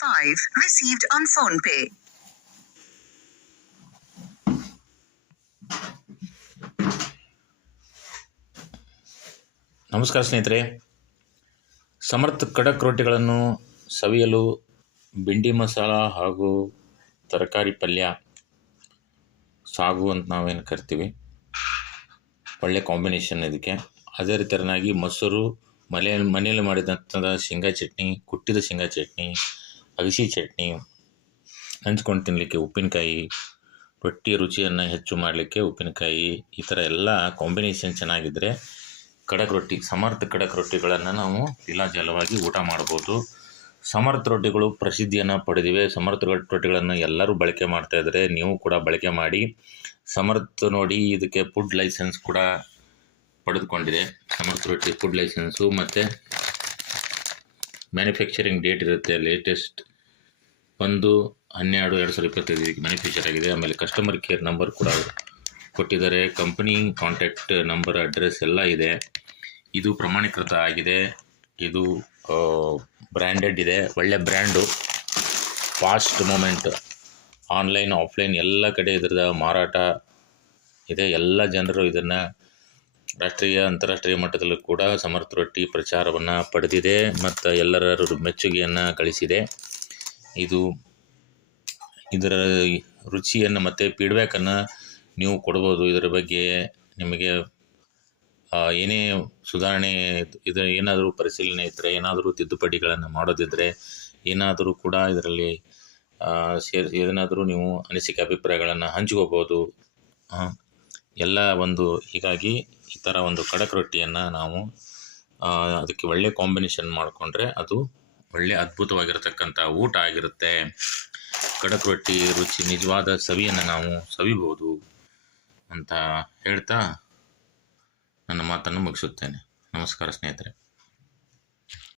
5 received on PhonePe. ನಮಸ್ಕಾರ ಸ್ನೇಹಿತರೆ. ಸಮರ್ಥ ಖಡಕ್ ರೊಟ್ಟಿಗಳನ್ನು ಸವಿಯಲು ಬೆಂಡಿ ಮಸಾಲ ಹಾಗೂ ತರಕಾರಿ ಪಲ್ಯ ಸಾಗು ಅಂತ ನಾವೇನು ಕರಿತೀವಿ, ಒಳ್ಳೆ ಕಾಂಬಿನೇಷನ್ ಇದಕ್ಕೆ. ಅದೇ ರೀತಿಯಾಗಿ ಮೊಸರು, ಮನೆಯಲ್ಲಿ ಮಾಡಿದಂಥ ಶೇಂಗಾ ಚಟ್ನಿ, ಕುಟ್ಟಿದ ಶೇಂಗಾ ಚಟ್ನಿ, ಅಗಸಿ ಚಟ್ನಿ, ಹಂಚ್ಕೊಂಡು ತಿನ್ನಲಿಕ್ಕೆ ಉಪ್ಪಿನಕಾಯಿ, ರೊಟ್ಟಿ ರುಚಿಯನ್ನು ಹೆಚ್ಚು ಮಾಡಲಿಕ್ಕೆ ಉಪ್ಪಿನಕಾಯಿ, ಈ ಥರ ಎಲ್ಲ ಕಾಂಬಿನೇಷನ್ ಚೆನ್ನಾಗಿದ್ದರೆ ಖಡಕ್ ರೊಟ್ಟಿ, ಸಮರ್ಥ ಖಡಕ್ ರೊಟ್ಟಿಗಳನ್ನು ನಾವು ಲೀಲಾಜಲವಾಗಿ ಊಟ ಮಾಡ್ಬೋದು. ಸಮರ್ಥ ರೊಟ್ಟಿಗಳು ಪ್ರಸಿದ್ಧಿಯನ್ನು ಪಡೆದಿವೆ. ಸಮರ್ಥ ರೊಟ್ಟಿಗಳನ್ನು ಎಲ್ಲರೂ ಬಳಕೆ ಮಾಡ್ತಾಯಿದ್ದಾರೆ, ನೀವು ಕೂಡ ಬಳಕೆ ಮಾಡಿ. ಸಮರ್ಥ ನೋಡಿ ಇದಕ್ಕೆ ಫುಡ್ ಲೈಸೆನ್ಸ್ ಕೂಡ ಪಡೆದುಕೊಂಡಿದೆ. ಸಮರ್ಥ ರೊಟ್ಟಿ ಫುಡ್ ಲೈಸೆನ್ಸು ಮತ್ತು ಮ್ಯಾನುಫ್ಯಾಕ್ಚರಿಂಗ್ ಡೇಟ್ ಇರುತ್ತೆ, ಲೇಟೆಸ್ಟ್ 1/12/2025 ಮ್ಯಾನುಫ್ಯಾಕ್ಚರ್ ಆಗಿದೆ. ಆಮೇಲೆ ಕಸ್ಟಮರ್ ಕೇರ್ ನಂಬರ್ ಕೂಡ ಕೊಟ್ಟಿದ್ದಾರೆ, ಕಂಪನಿ ಕಾಂಟ್ಯಾಕ್ಟ್ ನಂಬರ್, ಅಡ್ರೆಸ್ ಎಲ್ಲ ಇದೆ. ಇದು ಪ್ರಮಾಣೀಕೃತ ಆಗಿದೆ, ಇದು ಬ್ರ್ಯಾಂಡೆಡ್ ಇದೆ, ಒಳ್ಳೆ brand, fast movement, online offline ಎಲ್ಲ ಕಡೆ ಇದರ ಮಾರಾಟ ಇದೆ. ಎಲ್ಲ ಜನರು ಇದನ್ನು ರಾಷ್ಟ್ರೀಯ ಅಂತಾರಾಷ್ಟ್ರೀಯ ಮಟ್ಟದಲ್ಲೂ ಕೂಡ ಸಮರ್ಥ ರೊಟ್ಟಿ ಪ್ರಚಾರವನ್ನು ಪಡೆದಿದೆ ಮತ್ತು ಎಲ್ಲರ ಮೆಚ್ಚುಗೆಯನ್ನು ಗಳಿಸಿದೆ. ಇದರ ರುಚಿಯನ್ನು ಮತ್ತು ಫೀಡ್ಬ್ಯಾಕನ್ನು ನೀವು ಕೊಡ್ಬೋದು. ಇದರ ಬಗ್ಗೆ ನಿಮಗೆ ಏನೇ ಸುಧಾರಣೆ ಏನಾದರೂ ಪರಿಶೀಲನೆ ಇದ್ದರೆ, ಏನಾದರೂ ತಿದ್ದುಪಡಿಗಳನ್ನು ಮಾಡೋದಿದ್ದರೆ, ಏನಾದರೂ ಕೂಡ ಇದರಲ್ಲಿ ಏನಾದರೂ ನೀವು ಅನಿಸಿಕೆ ಅಭಿಪ್ರಾಯಗಳನ್ನು ಹಂಚ್ಕೋಬೋದು ಎಲ್ಲ ಹೀಗಾಗಿ ಈ ಥರ ಒಂದು ಖಡಕ್ ರೊಟ್ಟಿಯನ್ನು ನಾವು ಅದಕ್ಕೆ ಒಳ್ಳೆ ಕಾಂಬಿನೇಷನ್ ಮಾಡಿಕೊಂಡ್ರೆ ಅದು ಒಳ್ಳೆ ಅದ್ಭುತವಾಗಿರತಕ್ಕಂಥ ಊಟ ಆಗಿರುತ್ತೆ. ಖಡಕ್ ರೊಟ್ಟಿ ರುಚಿ, ನಿಜವಾದ ಸವಿಯನ್ನು ನಾವು ಸವಿಬೋದು ಅಂತ ಹೇಳ್ತಾ ನನ್ನ ಮಾತನ್ನು ಮುಗಿಸುತ್ತೇನೆ. ನಮಸ್ಕಾರ ಸ್ನೇಹಿತರೆ.